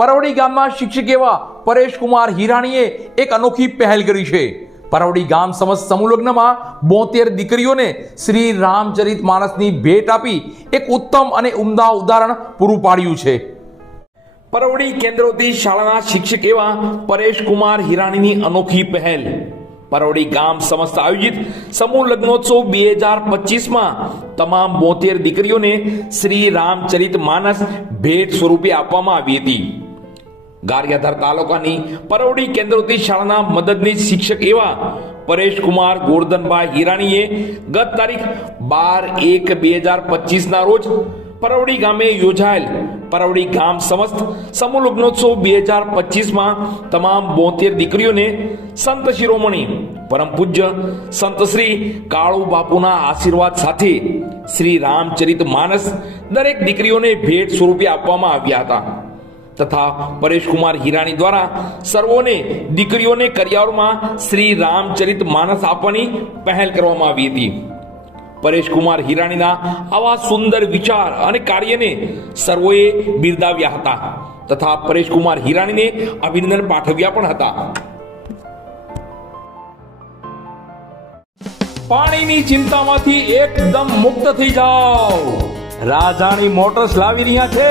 પરવડી ગામમાં શિક્ષક એવા પરેશકુમાર હિરાણીએ એક અનોખી પહેલ કરી છે. પરવડી ગામ સમસ્ત સમૂહલગ્નમાં બોતેર દીકરીઓને શ્રી રામચરિત માનસની ભેટ આપી એક ઉત્તમ અને ઉમદા ઉદાહરણ પૂરું પાડ્યું છે. પરવડી કેન્દ્રોથી શાળાના શિક્ષક એવા પરેશકુમાર હિરાણીની અનોખી પહેલ. પરવડી ગામ સમસ્ત આયોજિત સમૂહ લગ્નોત્સવ બે હજાર પચીસમાં તમામ બોતેર દીકરીઓને શ્રી રામચરિત માનસ ભેટ સ્વરૂપે આપવામાં આવી હતી. ગારિયાધાર તાલુકાની પરવડી કેન્દ્રોથી શાળાના મદદનીશ શિક્ષક એવા પરેશકુમાર ગોરધનભાઈ હિરાણીએ ગત તારીખ બાર એક બે હજાર પચીસના રોજ પરવડી ગામે યોજાયેલ પરવડી ગામ સમસ્ત સમૂહ લગ્નોત્સવ બે હજાર પચીસમાં તમામ બોતેર દીકરીઓને સંત શિરોમણી, પરમ પૂજ્ય સંત શ્રી કાળુ બાપુના આશીર્વાદ સાથે શ્રી રામચરિત માનસ દરેક દીકરીઓને ભેટ સ્વરૂપે આપવામાં આવ્યા હતા. તથા પરેશકુમાર હિરાણી દ્વારા સર્વોને, દીકરીઓને કરિયાવરમાં શ્રી રામચરિત માનસ આપવાની પહેલ કરવામાં આવી હતી. પરેશકુમાર હિરાણીના આવા સુંદર વિચાર અને કાર્યને સર્વોએ બિરદાવ્યા હતા તથા પરેશકુમાર હિરાણીને અભિનંદન પાઠવ્યા પણ હતા. પાણીની ચિંતામાંથી એકદમ મુક્ત થઈ જાઓ. રાજાની મોટર્સ લાવી રહ્યા છે.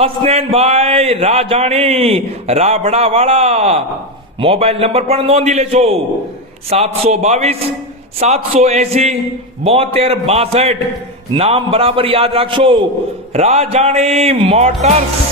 હસનૈનભાઈ રાજાણી, રાબડાવાળા. મોબાઈલ નંબર પણ નોંધી લેજો. સાતસો બાવીસ, સાતસો એસી, બોતેર બાસઠ. નામ બરાબર યાદ રાખશો. રાજાણી મોટર્સ